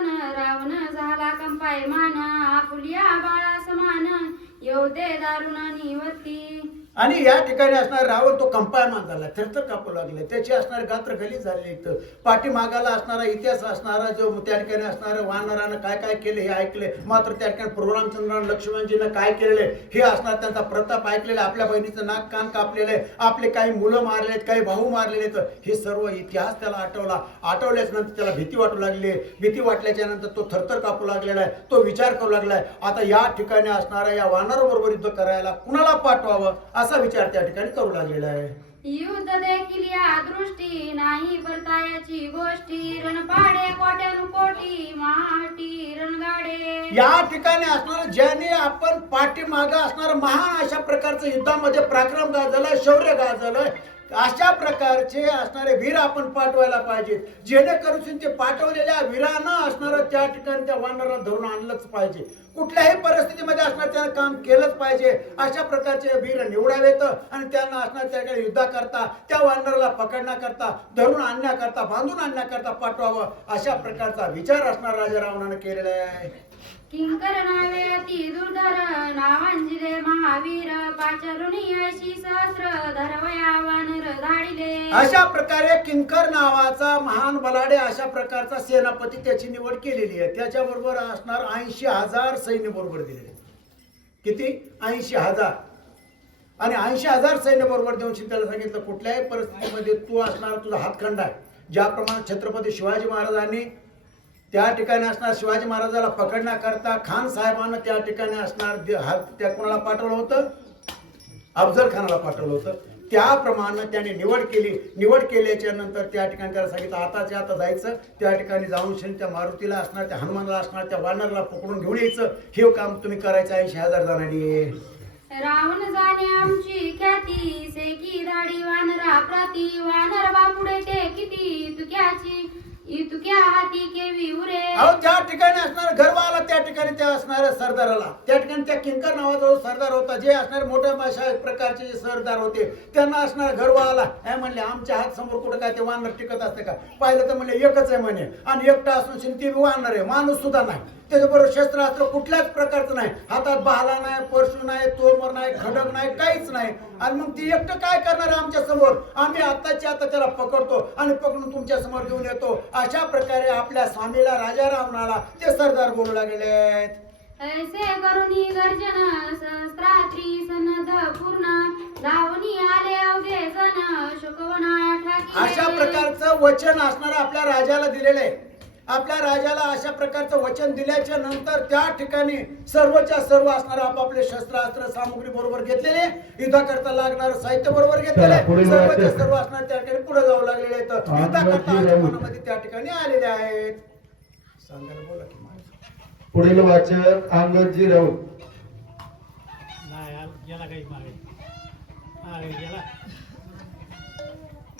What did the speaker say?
सण रावण झाला कंपायमान आपुलिया बाळा समान येऊ दे दारुणानी वरती. आणि या ठिकाणी असणार रावण तो कंपायमान झाला, थरथर कापू लागले, त्याची असणारे गात्र गलीच झाले. इथं पाठीमागाला असणारा इतिहास असणारा जो त्या ठिकाणी असणारं वानरानं काय काय केले हे ऐकले, मात्र त्या ठिकाणी प्रभुरामचंद्रानं लक्ष्मणजीनं काय केलेले हे असणार त्यांचा प्रताप ऐकलेला, आपल्या बहिणीचं नाक कान कापलेलं आहे, आपले काही मुलं मारलेत, काही भाऊ मारलेले आहेत, हे सर्व इतिहास त्याला आठवल्याच नंतर त्याला भीती वाटू लागली. भीती वाटल्याच्या नंतर तो थरथर कापू लागलेला आहे, तो विचार करू लागलाय आता या ठिकाणी असणाऱ्या या वानराबरोबर युद्ध करायला कुणाला पाठवावं असा विचार त्या ठिकाणी करू लागलेला आहे. युद्ध देखील या दृष्टी नाही परतायाची गोष्टी रणपाडे कोट्यानु कोटी माटी रणगाडे. या ठिकाणी असणार ज्याने आपण पाठीमागं असणार महान अशा प्रकारचं युद्धामध्ये पराक्रम गाजवलाय, शौर्य गाजवलंय, अशा प्रकारचे असणारे वीर आपण पाठवायला पाहिजे, जेणेकरून ते पाठवलेल्या वीरानं असणारं त्या ठिकाणी त्या वानराला धरून आणलंच पाहिजे, कुठल्याही परिस्थितीमध्ये असणार त्यानं काम केलंच पाहिजे. अशा प्रकारचे वीर निवडावेत आणि त्यांना असणार त्याकडे युद्धाकरता त्या वानराला पकडण्याकरता, धरून आणण्याकरता, बांधून आणण्याकरता पाठवावं अशा प्रकारचा विचार असणार राजा रावणानं केलेला आहे. किंकर नावे अति दुर्धर नावांजिले महावीर पाचारुणी ऐशी सहस्र धरवया वानर धाडिले. अशा प्रकारे किंकर नावाचा महान बलाढ्य अशा प्रकारचा सेनापती त्याची निवड केलेली आहे. त्याच्याबरोबर असणार 80,000 सैन्य बरोबर दिलेले. किती? 80,000. आणि 80,000 सैन्य बरोबर देऊन त्याला सांगितलं कुठल्याही परिस्थितीमध्ये तू असणार, तुझा हातखंडा आहे. ज्याप्रमाणे छत्रपती शिवाजी महाराजांनी त्या ठिकाणी असणार शिवाजी महाराजाला पकडण्याकरता खान साहेबांना त्या ठिकाणी असणार त्या कोणाला पाठवलं होतं? अफजल खानाला पाठवलं होतं. त्याप्रमाणे त्याने निवड केल्याच्या नंतर त्या ठिकाणी त्याला सांगितलं आता जायचं, त्या ठिकाणी जाऊन त्या मारुतीला असणार, त्या हनुमानाला असणार, त्या वानराला पकडून घेऊन यायचं, हे काम तुम्ही करायचं 80,000 जणांनी. रावण जाणे आमची ख्याती सेकी दाढी वानरा प्रती वानर बापुडे ते किती तुक्याची इतक्या हाती केवी उरे. अहो त्या ठिकाणी असणार घरवाला त्या ठिकाणी त्या असणाऱ्या सरदाराला त्या ठिकाणी त्या किंकर नावाचा जो सरदार होता, जे असणारे मोठ्या अशा प्रकारचे जे सरदार होते, त्यांना असणार घरवाला हे म्हणले आमच्या हात समोर कुठं काय ते वानर टिकत असते का? पाहिलं तर म्हणले एकच आहे म्हणे, आणि एकटा असून ते वानर आहे, माणूस सुद्धा नाही, त्याच्याबरोबर शस्त्रास्त्र कुठल्याच प्रकारचं नाही, हातात बहाला नाही, परशु नाही, तोमर नाही, खडक नाही, काहीच नाही. आणि मग ती एकटं काय करणार आहे आमच्या समोर? आम्ही आत्ताच्या आता त्याला पकडतो आणि पकडून तुमच्या समोर घेऊन येतो. अशा प्रकारे आपल्या स्वामीला राजा रावणाला ते सरदार बोलू लागले आहेत. ऐसे करुणी गर्जन सहस्रात्री सनद पूर्ण धावणी आले अवघे जण शुकवना ठाकी. अशा प्रकारचं वचन असणार आपल्या राजाला दिलेलं आहे. आपल्या राजाला अशा प्रकारचं वचन दिल्याच्या नंतर त्या ठिकाणी सर्वच्या सर्व असणार आपापले शस्त्रास्त्र सामुग्री बरोबर घेतलेले, युद्धाकरता लागणार साहित्य बरोबर घेतलेले, सर्वच्या सर्व असणार त्या ठिकाणी पुढे जाऊ लागलेले आहेत, युद्धाकरता आगमनामध्ये त्या ठिकाणी आलेले आहेत. सांगायला बोला की पुढील वाचक अंगदजी राऊत. नाही याला काही मागे गेला